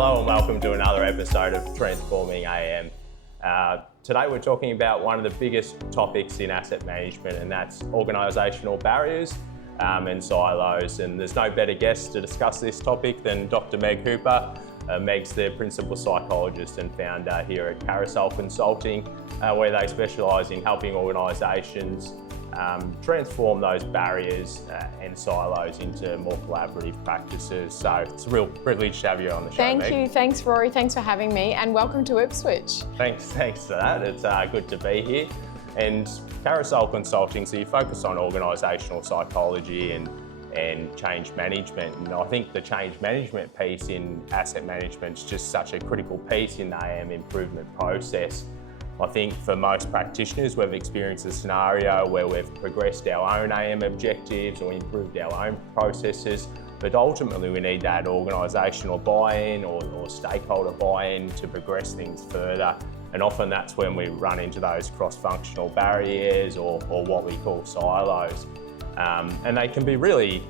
Hello and welcome to another episode of Transforming AM. Today we're talking about one of the biggest topics in asset management, and that's organisational barriers and silos. And there's no better guest to discuss this topic than Dr. Meg Hooper. Meg's the principal psychologist and founder here at Carousel Consulting, where they specialise in helping organisations transform those barriers and silos into more collaborative practices. So it's a real privilege to have you on the show, Thank Meg. you. Thanks, Rory. Thanks for having me, and welcome to Ipswich. Thanks for that. It's good to be here. And Carousel Consulting, so you focus on organisational psychology and change management. And I think the change management piece in asset management is just such a critical piece in the AM improvement process. I think for most practitioners, we've experienced a scenario where we've progressed our own AM objectives or improved our own processes, but ultimately we need that organisational buy-in or stakeholder buy-in to progress things further. And often that's when we run into those cross-functional barriers or what we call silos. And they can be really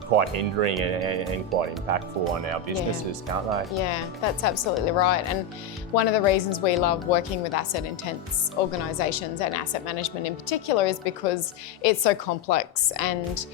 quite hindering and quite impactful on our businesses, can't they? Yeah, that's absolutely right. And one of the reasons we love working with asset-intense organisations and asset management in particular is because it's so complex, and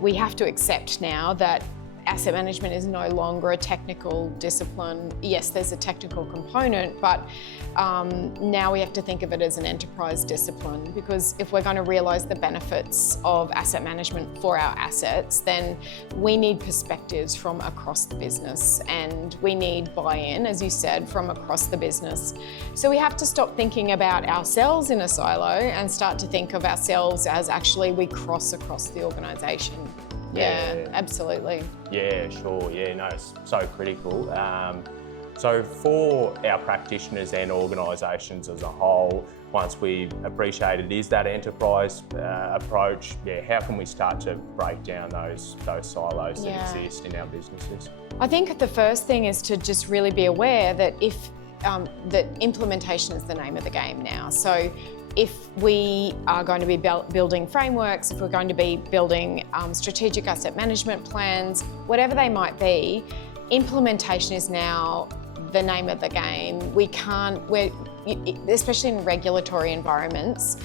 we have to accept now that asset management is no longer a technical discipline. Yes, there's a technical component, but now we have to think of it as an enterprise discipline, because if we're going to realise the benefits of asset management for our assets, then we need perspectives from across the business, and we need buy-in, as you said, from across the business. So we have to stop thinking about ourselves in a silo and start to think of ourselves as actually we cross across the organisation. Yeah, absolutely. Yeah, sure. Yeah, no, it's so critical. So for our practitioners and organisations as a whole, once we appreciate it is that enterprise approach, how can we start to break down those silos that exist in our businesses? I think the first thing is to just really be aware that that implementation is the name of the game now. So if we are going to be building frameworks, if we're going to be building strategic asset management plans, whatever they might be, implementation is now the name of the game. Especially in regulatory environments,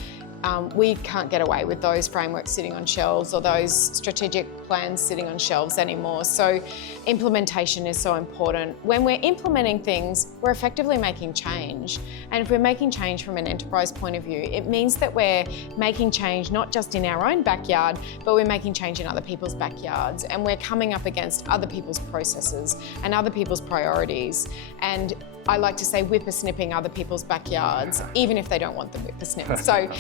we can't get away with those frameworks sitting on shelves or those strategic plans sitting on shelves anymore. So implementation is so important. When we're implementing things, we're effectively making change. And if we're making change from an enterprise point of view, it means that we're making change not just in our own backyard, but we're making change in other people's backyards. And we're coming up against other people's processes and other people's priorities. And I like to say whippersnipping other people's backyards, even if they don't want the whippersnip. So,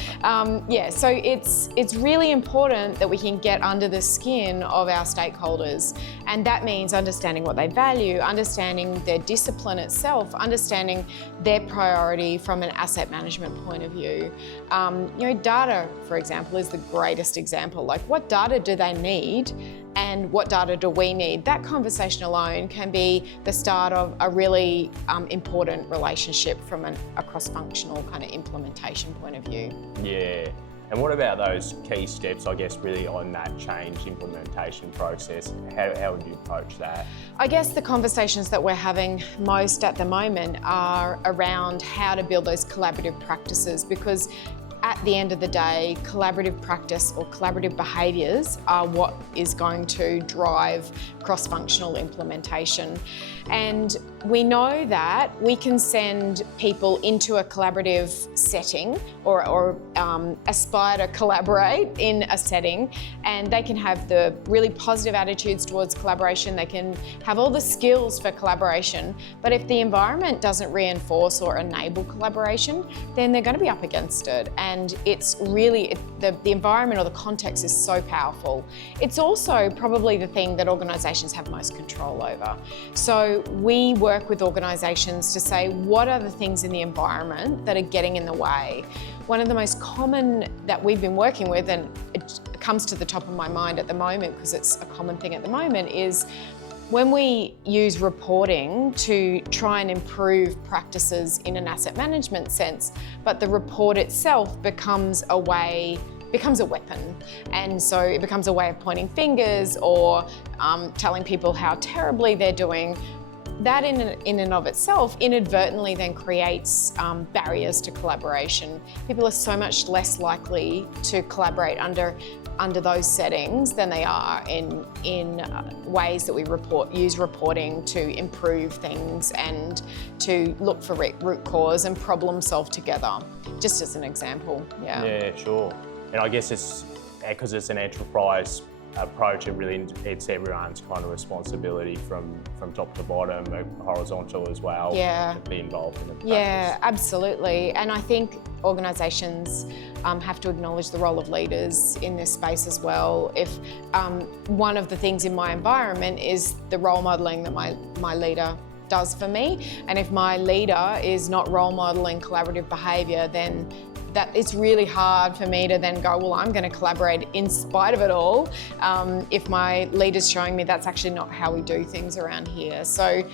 so it's really important that we can get under the skin of our stakeholders, and that means understanding what they value, understanding their discipline itself, understanding their priority from an asset management point of view. Data, for example, is the greatest example. Like, what data do they need? And what data do we need? That conversation alone can be the start of a really important relationship from a cross-functional kind of implementation point of view. Yeah. And what about those key steps, I guess, really on that change implementation process? How would you approach that? I guess the conversations that we're having most at the moment are around how to build those collaborative practices, because at the end of the day, collaborative practice or collaborative behaviours are what is going to drive cross-functional implementation. And we know that we can send people into a collaborative setting or aspire to collaborate in a setting, and they can have the really positive attitudes towards collaboration, they can have all the skills for collaboration, but if the environment doesn't reinforce or enable collaboration, then they're going to be up against it. And it's really, the environment or the context is so powerful. It's also probably the thing that organisations have most control over. So we work with organisations to say, what are the things in the environment that are getting in the way? One of the most common that we've been working with, and it comes to the top of my mind at the moment because it's a common thing at the moment, is when we use reporting to try and improve practices in an asset management sense, but the report itself becomes a weapon. And so it becomes a way of pointing fingers or telling people how terribly they're doing. that in and of itself inadvertently then creates barriers to collaboration. People are so much less likely to collaborate under those settings than they are in ways that we use reporting to improve things and to look for root cause and problem solve together, just as an example. Yeah, sure. And I guess it's because it's an enterprise approach, it's everyone's kind of responsibility from top to bottom, horizontal as well, to be involved in the practice. Yeah, absolutely. And I think organisations have to acknowledge the role of leaders in this space as well. If one of the things in my environment is the role modelling that my leader does for me, and if my leader is not role modelling collaborative behaviour, then that it's really hard for me to then go, well, I'm going to collaborate in spite of it all, if my leader's showing me that's actually not how we do things around here. So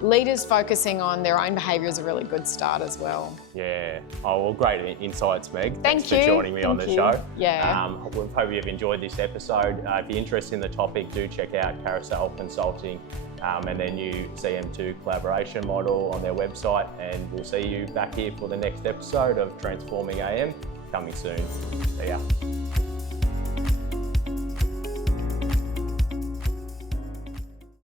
leaders focusing on their own behaviour is a really good start as well. Yeah. Oh, well, great insights, Meg. Thanks for joining me on the show. Yeah. We hope you've enjoyed this episode. If you're interested in the topic, do check out Carousel Consulting and their new CM2 collaboration model on their website. And we'll see you back here for the next episode of Transforming AM, coming soon. See ya.